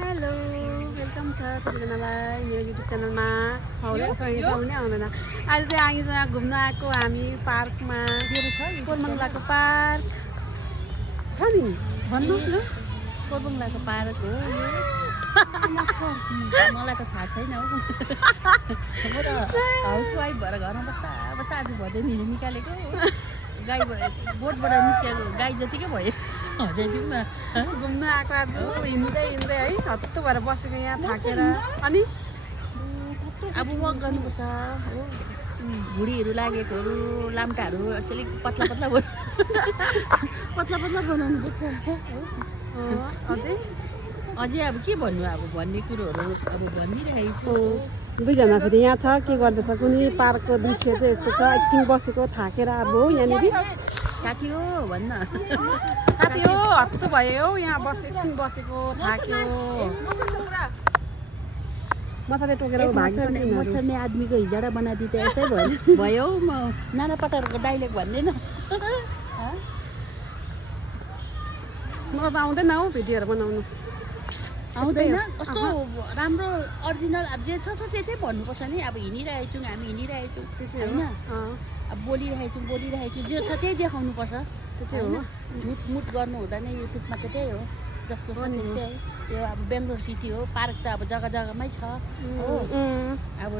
Hello welcome छ सबैजनालाई मेरो युट्युब च्यानलमा साउने आउँदैन। आज चाहिँ आइसँग घुम्न आएको हामी पार्कमा, कोरबङ्गलाको पार्क छ नि, भन्नु न कोरबङ्गलाको पार्क हो मलाई त थाहा छैन हौ। म त हाउसवाइफ भएर घरमा बस्दा बस्दा आज भदै निकालेको गाईबाट बोटबाट निस्केको गाई जतिकै भयो। हजुर घुम्न आएको आज हिँड्दै हिँड्दै है हत्तु भएर बसेको यहाँ थाकेर। अनि अब वक गर्नुपर्छ हो, भुँडीहरू लागेकोहरू लाम्टाहरू यसरी पतला पतला पतला पतला बनाउनुपर्छ अझै अझै अब के भन्नु, अब भन्ने कुरोहरू अब भनिरहेको छु। दुईजना फेरि यहाँ छ, के गर्दैछ कुनै पार्कको दृश्य चाहिँ यस्तो छ। एकछिन बसेको थाकेर अब यहाँनिर साथी हो भन्न, साथी हो हत्तु भयो हौ, यहाँ एकछिन बसेको थाक्यो। मसाले टोकेर मच्छर ने आदमी को हिजडा बनादी त यसै भयो। म नाना पटारको डाइलेक्ट भन्दैन। मलाई त आउँदैन हौ भिडियोहरू बनाउनु, आउँदैन। कस्तो राम्रो ओरिजिनल अब जे छ त्यतै भन्नुपर्छ नि। अब हिँडिरहेको छौँ हामी, हिँडिरहेको छौँ होइन, अब बोलिरहेको छौँ जे छ त्यही देखाउनुपर्छ। त्यो हो, झुटमुट गर्नु हुँदैन। युट्युबमा त त्यही हो, जस्तो छ त्यस्तै है। यो अब बेङ्गलोर सिटी हो, पार्क त अब जग्गा जग्गामै छ हो। अब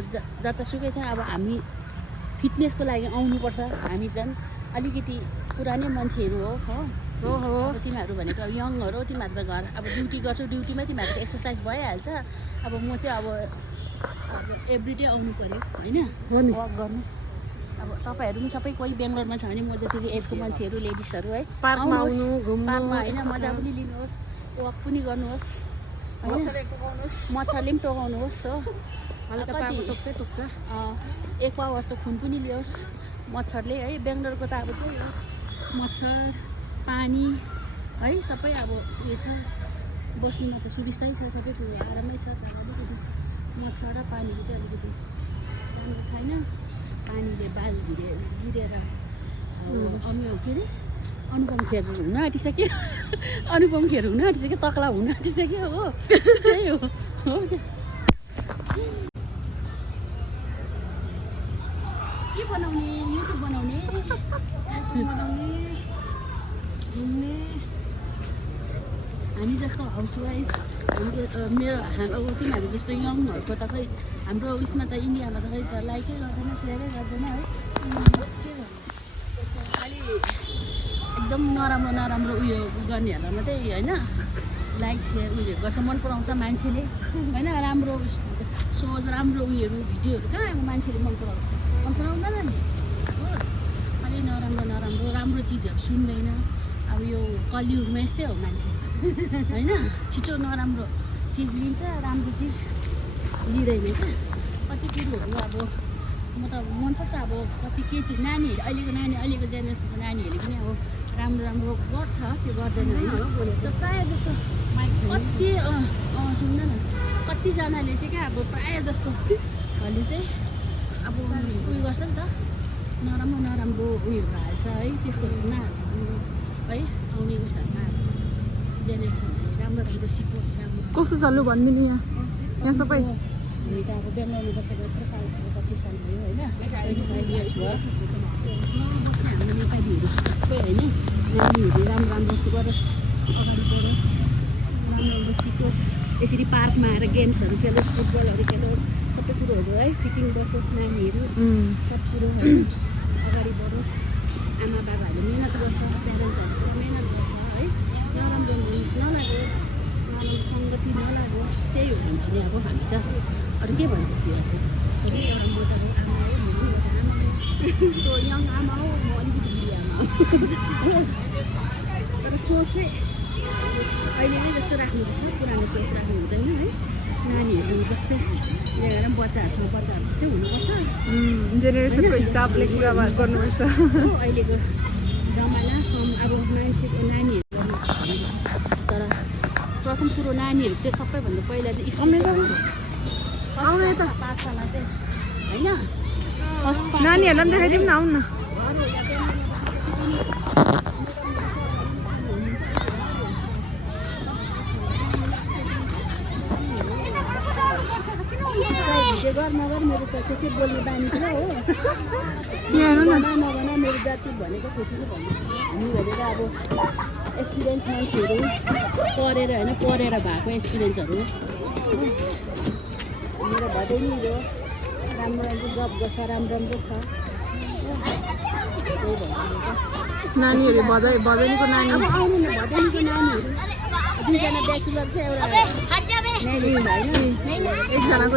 जतासुकै छ, अब हामी फिटनेसको लागि आउनुपर्छ। हामी झन् अलिकति पुरानै मान्छेहरू हो हो। अब तिमीहरू भनेको अब यङहरू हो, तिमीहरू त घर अब ड्युटी गर्छौ, ड्युटीमा तिमीहरूको त एक्सर्साइज भइहाल्छ। अब म चाहिँ अब एभ्रिडे आउनु पऱ्यो होइन, वक गर्नु। अब तपाईँहरू पनि सबै कोही बेङ्गलोरमा छ भने म जति एजको मान्छेहरू लेडिजहरू है, पार्कमा आउनु, पार्कमा होइन मजा पनि लिनुहोस्, वक पनि गर्नुहोस् होइन, मच्छरले पनि टोकाउनुहोस् हो। टोक्छ एक पाउ जस्तो खुन पनि लियोस् मच्छरले है। बेङ्गलोरको त अब त्यही हो, मच्छर पानी है सबै अब उयो छ। बस्नुमा त सुविस्तै छ, सबै कुरो आरामै छ। तर अलिकति मच्छर र पानीको चाहिँ अलिकति राम्रो छैन। पानीले बाल गिरेर के अरे अनुपम खेर हुन आँटिसक्यो, अनुपम खेर हुन आँटिसक्यो, तक्ला हुन आँटिसक्यो हो। त्यही हो के बनाउने, युट्युब बनाउने, घुम्ने। हामी जस्तो हाउसवाइफ, मेरो अब तिमीहरू जस्तो यङहरूको त खै हाम्रो उयसमा त इन्डियामा त खै त लाइकै गर्दैन, सेयरै गर्दैन है। के खालि एकदम नराम्रो नराम्रो उयो गर्नेहरूलाई मात्रै होइन लाइक सेयर उयो गर्छ, मन पराउँछ मान्छेले होइन। राम्रो सोच, राम्रो उयोहरू भिडियोहरू कहाँ अब मान्छेले मन पराउँदैन नि हो। अलि नराम्रो नराम्रो राम्रो चिजहरू सुन्दैन। अब यो कलियुगमा यस्तै हो मान्छे होइन, छिटो नराम्रो चिज लिन्छ, राम्रो चिज लिँदैन क्या। कति कुरोहरू अब म त मनपर्छ। अब कति केटी नानीहरू, अहिलेको जेनेरेसनको नानीहरूले पनि अब राम्रो राम्रो गर्छ, त्यो गर्दैन होइन। त प्रायः जस्तो कति सुन्दैन, कतिजनाले चाहिँ क्या अब प्रायः जस्तोहरूले चाहिँ अब उयो गर्छ नि त, नराम्रो नराम्रो उयोहरू हाल्छ है। त्यस्तोहरू है आउने उसहरूमा जेनेरेसन चाहिँ राम्रो राम्रो सिकोस्, राम्रो कस्तो चल्नु भन्नु नि यहाँ सबै। हामी त अब बेङ्गलोरमा बसेको 25 साल भयो, 25 साल भयो होइन, 25 इयर्स भयो। हाम्रो नेपालीहरू सबै होइन, नानीहरू राम्रो राम्रो गरोस्, अगाडि बढोस्, राम्रो राम्रो सिकोस्। यसरी पार्कमा आएर गेम्सहरू खेलोस्, फुटबलहरू खेलोस्, सबै कुरोहरू है फिटिङ बसोस् नानीहरू, सब कुरो अगाडि बढोस्। आमा बाबाहरूले मिहिनेत गर्छ, प्यारेन्ट्सहरू मिहिनेत गर्छ है। नराम्रो नलागोस्, नराम्रो सङ्गति नलागोस्, त्यही हो भन्छु नि। अब हामी त अरू के भन्छ त्यो अब सबै म त आमा हो, त्यो यङ आमा हो, म अलिकति बुढी आमा हो। तर सोच चाहिँ अहिले नै जस्तो राख्नुपर्छ, पुरानो सोच राख्नु हुँदैन है। नानीहरूसँग जस्तै ल्याएर बच्चाहरूसँग बच्चाहरू जस्तै हुनुपर्छ, जेनेरेसनको हिसाबले कुरा गर्नुपर्छ। अहिलेको जमाना अब मान्छेको नानीहरू तर प्रथम कुरो नानीहरू चाहिँ सबैभन्दा पहिला चाहिँ स्कुल यता पाठशाला चाहिँ होइन। नानीहरूलाई पनि देखाइदिउँ न, आउनु न। जे गर नगर मेरो त त्यसै बोल्ने बानी छ हो हेर्नु न नभन मेरो जाति भनेको त्यतिकै भन्नु हामी भनेको अब एक्सपिरियन्स मान्छेहरू पढेर होइन पढेर भएको एक्सपिरियन्सहरू मेरो भदैनीहरू राम्रो राम्रो जब गर्छ राम्रो राम्रो छ त्यही भएर नानीहरू भदैनीको नानी अब आउनु न भदैनीको नानीहरू दुईजना ब्याचुलर छ एउटा नानी होइन एकजनाको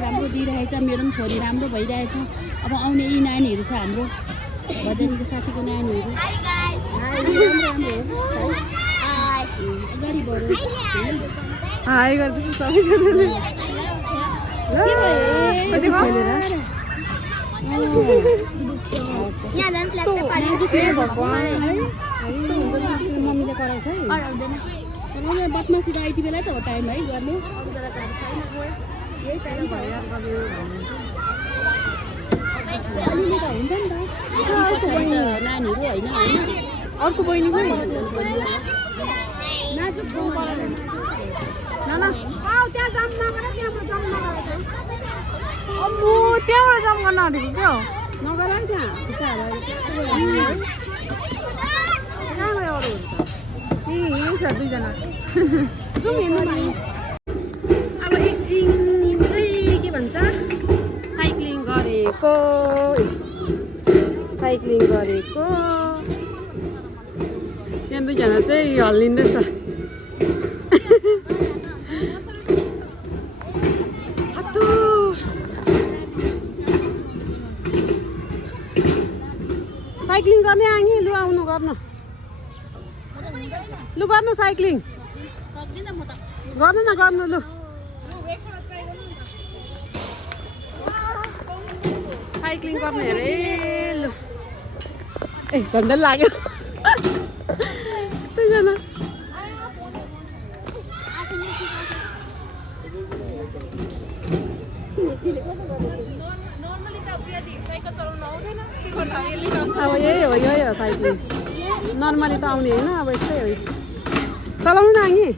राम्रो दिइरहेछ मेरो पनि छोरी राम्रो भइरहेछ अब आउने यी नानीहरू छ हाम्रो भदैनीको साथीको नानीहरू राम्रो अगाडि बढोस् हाई गर्दैछु सबैजनाले मम्मीले कराउँछ है बदमासी त यति बेला त हो टाइम है गर्ने अलिअलि त हुन्छ नि त अर्को बहिनी नानीहरू होइन होइन अर्को बहिनीको नाजुक अम्बो त्यहाँबाट जाम गर्न आँटेको क्या नगर त्यहाँ कहाँबाट अरू हुन्छ यही छ दुईजना जाउँ हेर्नु अब एकछिन चाहिँ के भन्छ साइक्लिङ गरेको यहाँ दुईजना चाहिँ हल्लिँदैछ साइक्लिङ गर्ने आगे लु आउनु गर्नु लु गर्नु साइक्लिङ गर्नु न गर्नु लु साइक्लिङ गर्नु हेरे लु ए झन्डै लाग्यो दुईजना अब यही हो साइक्लिङ नर्मली त आउने होइन अब यस्तै हो चलाउनु न आगे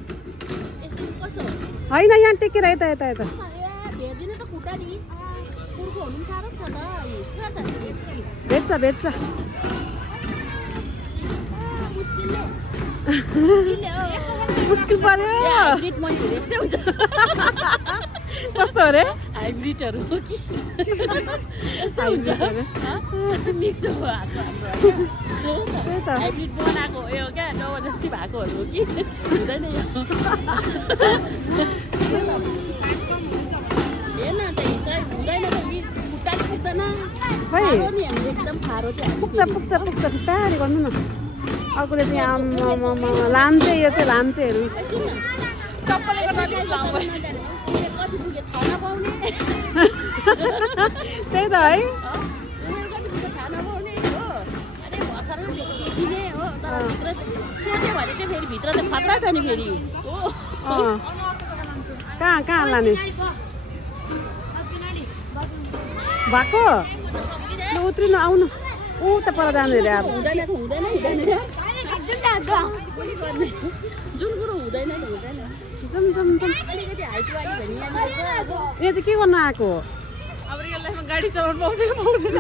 होइन यहाँ टेकेर यता यता यता भेट्छ मुस्किल पर्यो कस्तो हो रे हाइब्रिडहरू हो कि यस्तो हुन्छ मिक्स भएको हाम्रो हाइब्रिड बनाएको यो क्या जबरजस्ती भएकोहरू हो कि हुँदैन यो हेर्न त हिसाब हुँदैन त खुट्टा पुग्दैन नि हामी एकदम ठाडो चाहिँ पुग्छ बिस्तारै गर्नु न अर्कोले चाहिँ लाम्चे यो चाहिँ लाम्चेहरू त्यही त है फेरि भित्र त खतरा छ नि फेरि कहाँ लाने भएको ल उत्रिनु आउनु ऊ त पर जानु अरे अब हुँदैन जुन कुरो हुँदैन जाउँ अलिकति हाइटवाली भने यो चाहिँ के गर्नु आएको अब रियल लाइफमा गाडी चलाउनु पाउँछ कि पाउँदैन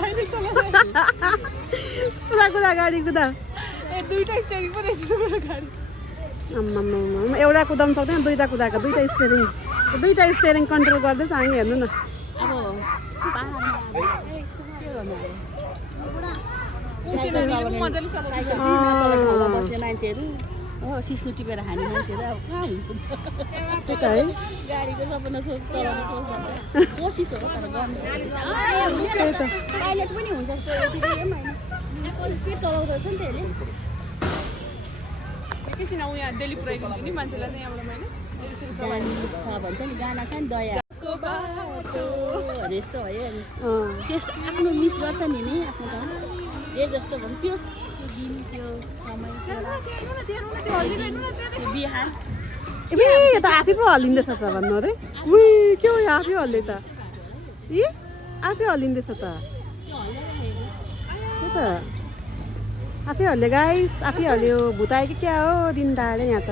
कुदा गाडी कुदा दुईटा स्टेरिङ पो रहेछ मेरो गाडी आम्मामा एउटा कुदाउनु सक्दैन दुईटा कुदाएको दुईटा स्टेरिङ कन्ट्रोल गर्दैछ हामी हेर्नु न बस्ने मान्छेहरू हो सिस्नु टिपेर खाने मान्छेहरू अब कहाँ हुन्छ गाडीको सपना चलाउनु सोच्दा कोसिस हो तर गर्नु पाइलट पनि हुन्छ जस्तो यति होइन स्पिड चलाउँदो रहेछ नि त्यसले एकैछिन ऊ यहाँ दिल्ली पुऱ्याइदिन्छु नि मान्छेलाई नै यहाँबाट मैले छ भन्छ नि गाना छ नि दयाको बाटो भने यस्तो भयो नि त्यस्तो आफ्नो मिस गर्छ नि आफ्नो ठाउँ जे जस्तो भन्छ त्यो दिन त्यो समय बिहान ए यो त आफै पो हल्लिँदैछ त भन्नु अरे उही के हो यहाँ आफै हल्ले त आफै हल्लिँदैछ त त्यही त आफै हल्यो गाइस आफै हल्यो भूत आयो कि क्या हो दिन डाँडे यहाँ त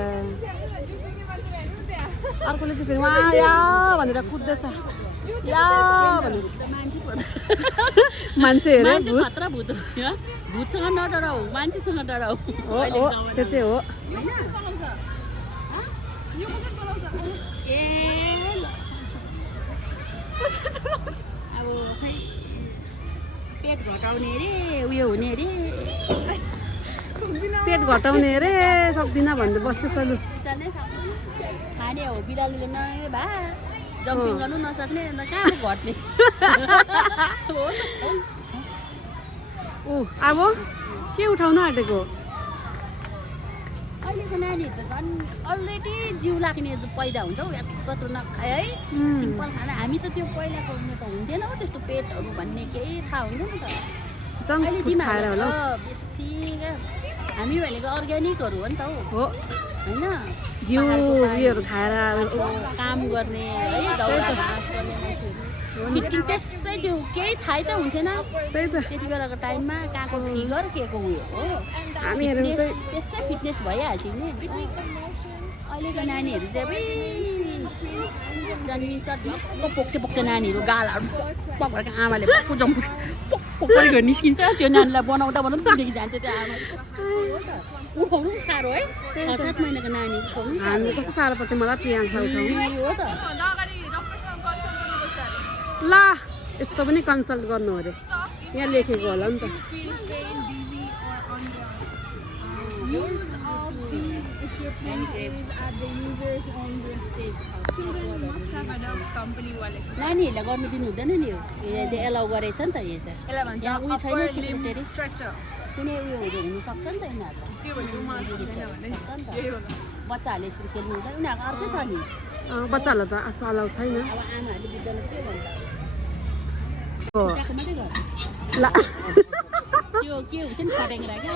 अर्कोले चाहिँ फेरि वहाँ या भनेर कुद्दैछ मान्छे हेरे मान्छे खतरा भूत हो भूतसँग नडराऊ मान्छेसँग डराऊ हो त्यो चाहिँ हो ए अब खै पेट घटाउने रे उयो हुने रे पेट घटाउने अरे सक्दिनँ भन्दै बस्दैछ लु खाने हो बिरालोले नआए भा जम्पिङ गर्नु नसक्ने अन्त कहाँ घट्ने ऊ अब के उठाउन आँटेको अहिलेको नानीहरू त झन् अलरेडी जिउ लाग्ने पैदा हुन्छ हौ यत्रो नखाए है सिम्पल खाना हामी त त्यो पहिलाको त हुन्थेन हौ त्यस्तो पेटहरू भन्ने केही थाहा हुन्थेन त अहिले तिमीहरू बेसी हामी भनेको अर्ग्यानिकहरू हो नि त हौ होइन जिउ उयोहरू खाएर काम गर्ने है दाउरा घाँस गर्ने मान्छेहरू मिटिङ त्यसै त्यो केही थाहै त हुन्थेन त्यही त त्यति बेलाको टाइममा कहाँको फिगर के को उयो हो हामीहरू त्यसै फिटनेस भइहाल्थ्यो नि अहिलेको नानीहरू चाहिँ जन्मिन्छ पोक्छ नानीहरू गालाहरू पक्रेको आमाले पोक्रेको निस्किन्छ त्यो नानीलाई बनाउँदा पुगेको जान्छ त्यो आमा उठाउनु पनि साह्रो है 6-7 महिनाको नानी उठाउनु हामी कस्तो साह्रो पर्थ्यो मलाई प्रियांशा उठाउनु हो त ल यस्तो पनि कन्सल्ट गर्नु अरे यहाँ लेखेको होला नि त नानीहरूलाई गर्नु दिनु हुँदैन नि हो एलाउ गरेछ नि त यो त यहाँ उयो छैन कुनै उयो हुनसक्छ नि त यिनीहरूलाई बच्चाहरूले यसरी खेल्नु हुँदैन उनीहरूको अर्कै छ नि बच्चाहरूलाई त यस्तो अलाउ छैन अब आमाहरूले बुझ्दैन के भन्छ ल त्यो के हुन्छ नि फट्याङ्ग्रा क्या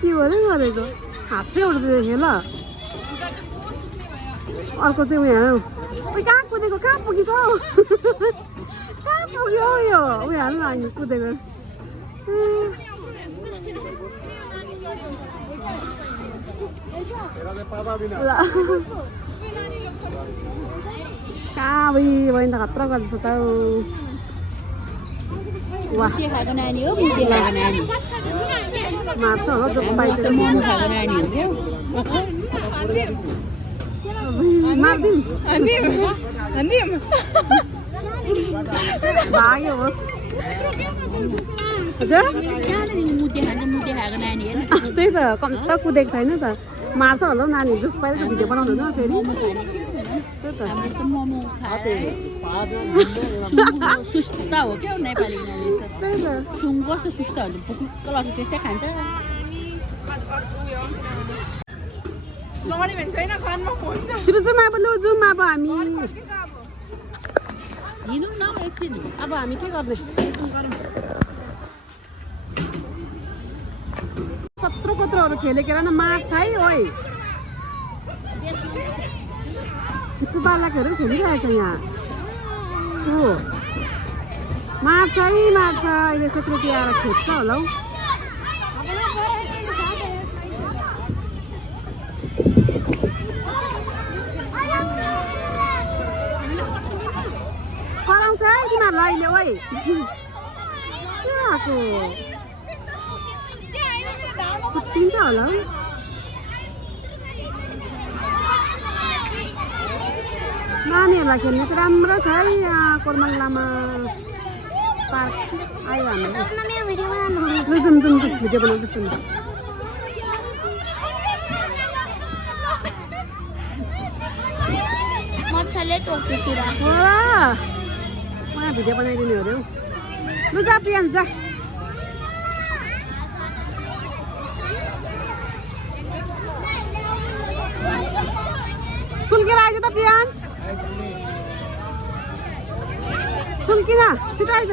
के भयो गरेको हातै उठ्दै देखेँ ल अर्को चाहिँ उयो कहाँ कुदेको कहाँ पुगिस हौ कहाँ पुग्यो हौ यो उयो हाल्नु हामी कुदेको ल कहाँ बहिनी त खतरा गर्दैछ त के खाएको नानी हो मुटे खाएको नानी मार्छ होला जो बाइक मोमो खाएको नानी हो क्या भाग्यो होस् हजुर मुटे खान्छ मुटे खाएको नानी हेर्न त्यही त कम त कुदेको छैन त मार्छ होला हौ नानीहरू जस्तो पहिला भिडियो बनाउनु हुँदैन फेरि त्यही त हाम्रो त मोमो खाएर सुस्त हो क्या नेपाली नानी त्यही त सुङ कस्तो सुस्त हुन्छ भुक्क लाग्छ त्यस्तै खान्छ छिटो जाउँ अब लु जाउँ अब हामी हिँडौँ न एकछिन अब हामी के गर्ने कत्रो कत्रोहरू खेलेको न मार्छ है ओइ छिप्पु बालकहरू पनि खेलिरहेछ यहाँ हो मार्छ है मार्छ अहिले सेक्युरिटी आएर खेद्छ होला हौ कराउँछ है तिमीहरूलाई अहिले ओइ के आएको छुट्टिन्छ होला हौ नानीहरूलाई खेल्ने चाहिँ राम्रो छ है यहाँ कोरमङ्गलामा पार्क आयो हाम्रो लु जाउँ भिडियो बनाउँदैछु नि मच्छरले टोक्यो पुरा हो र मलाई भिडियो बनाइदिने अरे हौ लु जा प्रियांश जा सुल्केर आइज त प्रियांश सुल्किन छिटो आइज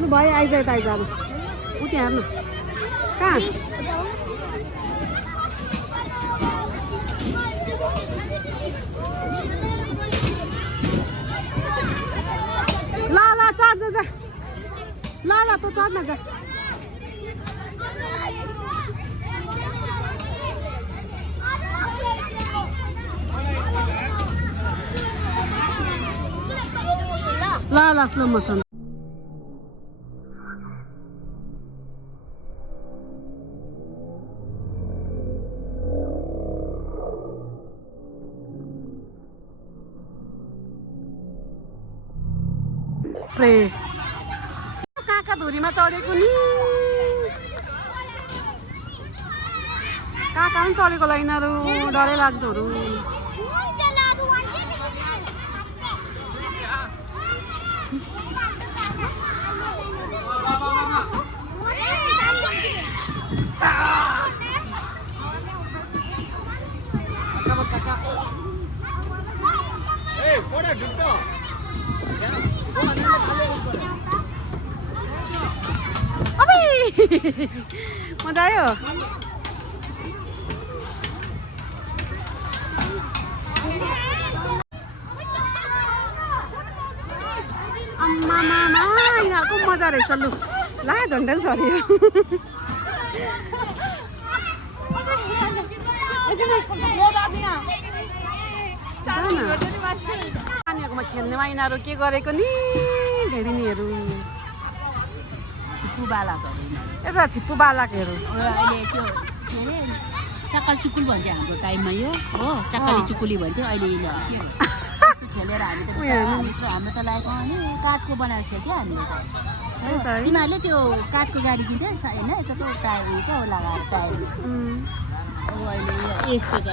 लु भयो आइज यता आइज अब उ त्यहाँ हेर्नु कहाँ ल चढ्छ जा ल तँ चढ्न जा ल स्लो मोसन काका धुरीमा चढेको नि काका पनि चढेको ल यिनीहरू डरै लाग्दोहरू मजा आयो आम्मा यिनीहरूको मजा रहेछ लु ला झन्डै सऱ्यो नानीहरूकोमा खेल्नेमा यिनीहरू के गरेको नि धेरिनीहरू छिप्पु बालकहरू यता छिप्पु बालकहरू अहिले त्यो के अरे चक्कल चुकुल भन्थ्यो हाम्रो टाइममा यो हो चक्कली चुकुली भन्थ्यो अहिले खेलेर हामी त हाम्रो त लागेको नि काठको बनाएर खेल्थ्यो हामीले त तिमीहरूले त्यो काठको गाडी किन्थ्यो होइन यताको टायर क्या लगाएर टायर अब अहिले यस्तो त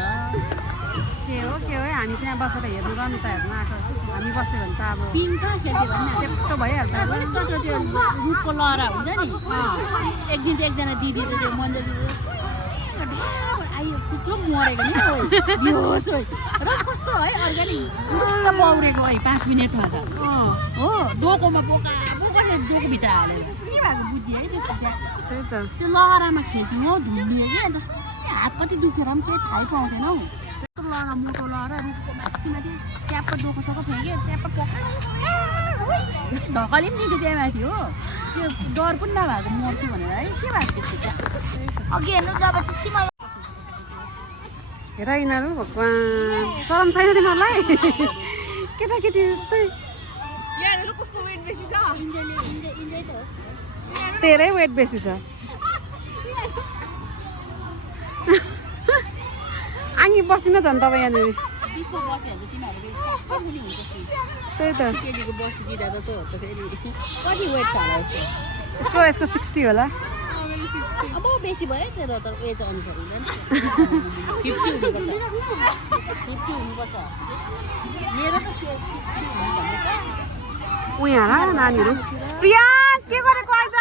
के हो हामी चाहिँ बसेर हेर्नु गर्नु त हेर्नु आएको हामी बस्यो भने त अब पिङ कहाँ खेल्थ्यो भने चेप्टो भइहाल्छ त्यो रुखको लहरा हुन्छ नि एक दिन त एकजना दिदी त त्यो मन्दिर आयो कुक्लो मरेको नि बेहोस हो र कस्तो है अर्ग्यानिक बौरेको है 5 मिनटमा त हो डोकोमा बोका डोकोभित्र हालेर के भएको बुद्धि है त्यस्तो त्यही त त्यो लहरामा खेल्थ्यौँ हौ झुन्डियो कि अन्त हात कति दुखेर पनि केही थाहै पाउँदैन हौ लहरा मोटो लहरा रुखको माथि ट्याप्प डोकोसोको फ्याँक्यो ट्याप्प पक्का ढकली पनि दिन्थ्यो त्यहाँ माथि हो त्यो डर पनि नभएको मर्छु भनेर है के भएको त्यस्तो त्यहाँ अघि हेर्नु जबरजस्ती मलाई हेर यिनीहरू भगवान् शरम छैन तिमीहरूलाई केटाकेटी जस्तै तेरै वेट बेसी छ आँगी बस्दिन झन् तपाईँ यहाँनिर त्यही त कति वेट छ होला यसको 60 होला अब बेसी भयो तेरो तर एज अनुसार हुँदैन 50 हुनुपर्छ मेरो त 60 भन्दैछ उ यहाँ नानीहरू प्रियान्स के गरेको आइज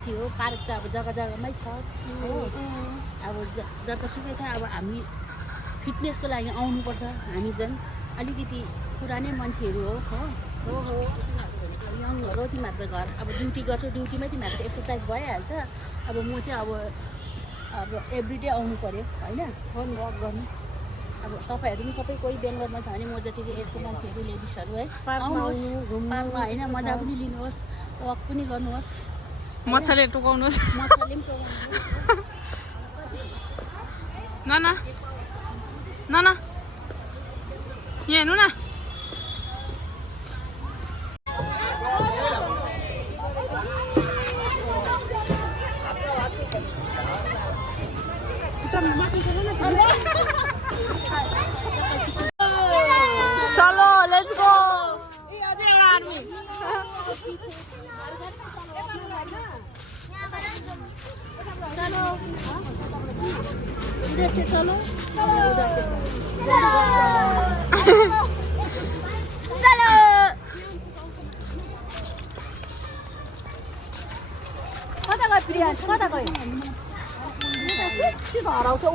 त्यो पार्क त अब जग्गा जग्गामै छ हो अब जतासुकै छ अब हामी फिटनेसको लागि आउनुपर्छ हामी झन् अलिकति पुरानै मान्छेहरू हो यङहरू तिमीहरूको घर अब ड्युटी गर्छौ ड्युटीमै तिमीहरूको एक्सर्साइज भइहाल्छ अब म चाहिँ अब एभ्रिडे आउनु पऱ्यो होइन फोन वक गर्नु अब तपाईँहरू पनि सबै कोही बेङ्गलोरमा छ भने म जतिको एजको मान्छेहरू लेडिसहरू है आउनुहोस् पार्कमा होइन मजा पनि लिनुहोस् वक पनि गर्नुहोस् मच्छरले टोकाउनुहोस् मच्छरले पनि टोकाउनुहोस् न यहाँ हेर्नु न चलो लेट्स गो इधर से चलो कता गयो प्रिया कता गयो हराउँछ ऊ